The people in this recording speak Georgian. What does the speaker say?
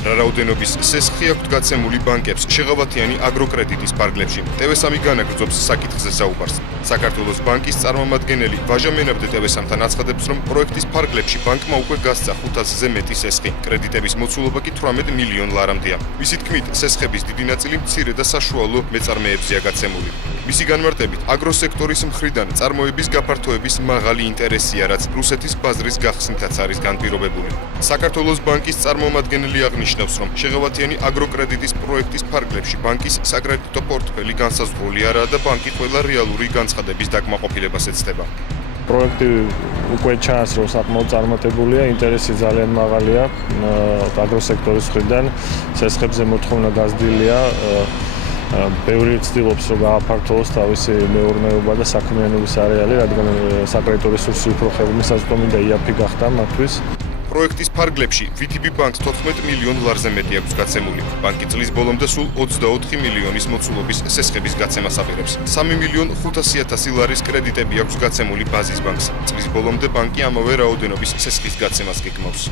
რა რაოდენობის სესხი აქვთ გაცემული ბანკებს შეღავათიანი აგროკრედიტის ფარგლებში. TV3 განაგრძობს საკითხზე საუბარს. საქართველოს ბანკის წარმომადგენელი ვაჟა მენაბდე TV3-თან აცხადებს, რომ პროექტის ფარგლებში ბანკმა უკვე გასცა 500-ზე მეტი სესხი. კრედიტების მოცულობა კი 18 მილიონ ლარამდეა. მისი თქმით, სესხების დიდი ნაწილი მცირე და საშუალო მეწარმეებზეა გაცემული. მისი განმარტებით, აგროსექტორის მხრიდან წარმოების გაფართოების მაღალი ინტერესია, რაც რუსეთის ბაზრის გახსნითაც არის განპირობებული. საქართველოს ბანკის წარმომადგენელი აღნიშნავს, რომ შეღავათიანი აგროკრედიტის პროექტის ფარგლებში ბანკის საკრედიტო პორტფელი განსაზღვრული არაა და ბანკი ყველა რეალური განცხადების დაკმაყოფილებას ეცდება. პროექტი უკვე ჩანს, რომ საკმაოდ წარმატებულია, ინტერესი ძალიან მაღალია აგროსექტორის მხრიდან, სესხებზე მოთხოვნა გაზრდილია. ბევრი ცდილობს, რომ გააფართოვოს თავისი მეურნეობა და საქმიანობის არეალი, რადგან საკრედიტო რესურსი უფრო ხელმისაწვდომი და იაფი გახდა მათთვის. პროექტის ფარგლებში VTB ბანკს 14 მილიონ ლარზე მეტი აქვს გაცემული. ბანკი წლის ბოლომდე სულ 24 მილიონის მოცულობის სესხების გაცემას აპირებს. 3 მილიონ 500.000 ლარის კრედიტები აქვს გაცემული ბაზის ბანკს. წლის ბოლომდე ბანკი ამავე რაოდენობის სესხის გაცემას გეგმავს.